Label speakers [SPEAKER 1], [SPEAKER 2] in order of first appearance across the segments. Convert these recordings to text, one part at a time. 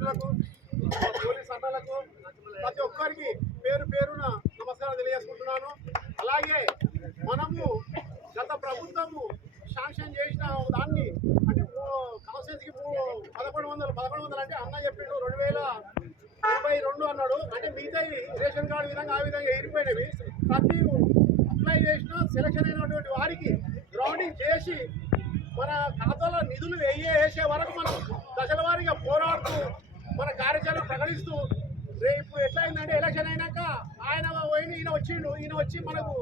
[SPEAKER 1] మిత్రులకు పోలీస్ అన్నలకు ప్రతి ఒక్కరికి పేరు పేరున నమస్కారం తెలియజేసుకుంటున్నాను. అలాగే మనము గత ప్రభుత్వము శాంక్షన్ చేసిన దాన్ని అంటే కాన్స్టిట్యూన్సీకి పదకొండు వందలు పదకొండు వందలు అంటే అన్న చెప్పిండు రెండు వేల ఇరవై రెండు అన్నాడు. అంటే మిగతా రేషన్ కార్డు విధంగా ఆ విధంగా ఎగిరిపోయినవి ప్రతి అప్లై చేసిన సెలక్షన్ అయినటువంటి వారికి గ్రౌండింగ్ చేసి మన ఖాతాలో నిధులు వెయ్యే వేసే వరకు మనం దశల వారీగా పోరాడుతూ మన కార్యాచరణ ప్రకటిస్తూ రేపు ఎట్లయిందంటే ఎలక్షన్ అయినాక ఆయన పోయిన ఈయన వచ్చిండు ఈయన వచ్చి మనకు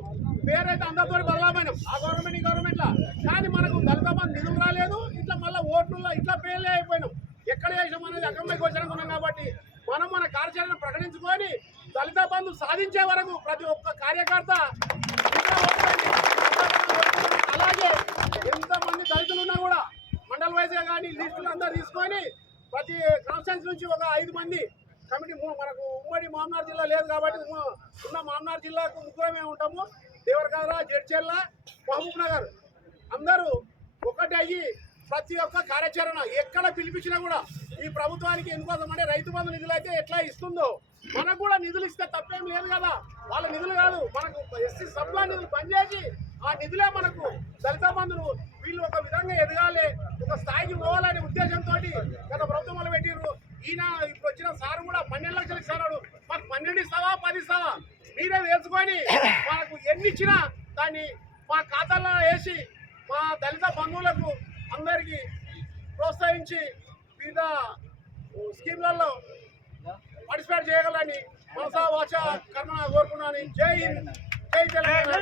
[SPEAKER 1] పేరైతే అందరితో బదలామైనాం ఆ గవర్నమెంట్ ఈ గవర్నమెంట్ కానీ మనకు దళిత నిధులు రాలేదు ఇట్లా మళ్ళీ ఓట్లలో ఇట్లా పేర్లే అయిపోయినాం. ఎక్కడ చేసాం అనేది అక్రమకి గోచరంగా ఉన్నాం కాబట్టి మనం మన కార్యాచరణ ప్రకటించుకొని దళిత బంధు సాధించే వరకు ప్రతి ఒక్క కార్యకర్త అలాగే ఎంతమంది దళితులు ఉన్నా కూడా మండల వైజ్గా కానీ లిస్టులు అందరూ తీసుకొని ప్రతి కాన్స్టిట్యూన్స్ నుంచి ఒక ఐదు మంది కమిటీ మనకు ఉమ్మడి మామనార్ జిల్లా లేదు కాబట్టి ఉన్న మామనార్ జిల్లాకు ముగ్గురమే ఉంటాము. దేవరకార జడ్చెల్ల మహబూబ్ నగర్. అందరూ ఒకటి అయ్యి ప్రతి ఒక్క కార్యాచరణ ఎక్కడ పిలిపించినా కూడా ఈ ప్రభుత్వానికి ఎందుకోసం అంటే రైతు బంధు నిధులు అయితే ఎట్లా ఇస్తుందో మనకు కూడా నిధులు ఇస్తే తప్పేం లేదు కదా. వాళ్ళ నిధులు కాదు మనకు ఎస్సీ సబ్లా నిధులు పనిచేసి ఆ నిధులే మనకు దళిత బంధువులు వీళ్ళు ఒక విధంగా ఎదగాలి. ఒక స్థాయికి పోవాలనే ఉద్దేశంతో గత ప్రభుత్వం పెట్టిండ్రు పెట్టిర్రు ఈయన ఇప్పుడు వచ్చిన సార్ కూడా పన్నెండు లక్షలు ఇస్తాడు మాకు పన్నెండు ఇస్తావా పది ఇస్తావా? మీరే వేసుకొని మనకు ఎన్ని ఇచ్చినా దాన్ని మా ఖాతాలో వేసి మా దళిత బంధువులకు అందరికీ ప్రోత్సహించి వివిధ స్కీమ్లలో పార్టిసిపేట్ చేయగలని మనసా వాచ కర్మ కోరుకున్నాను జై హింద్. జై తెలంగాణ.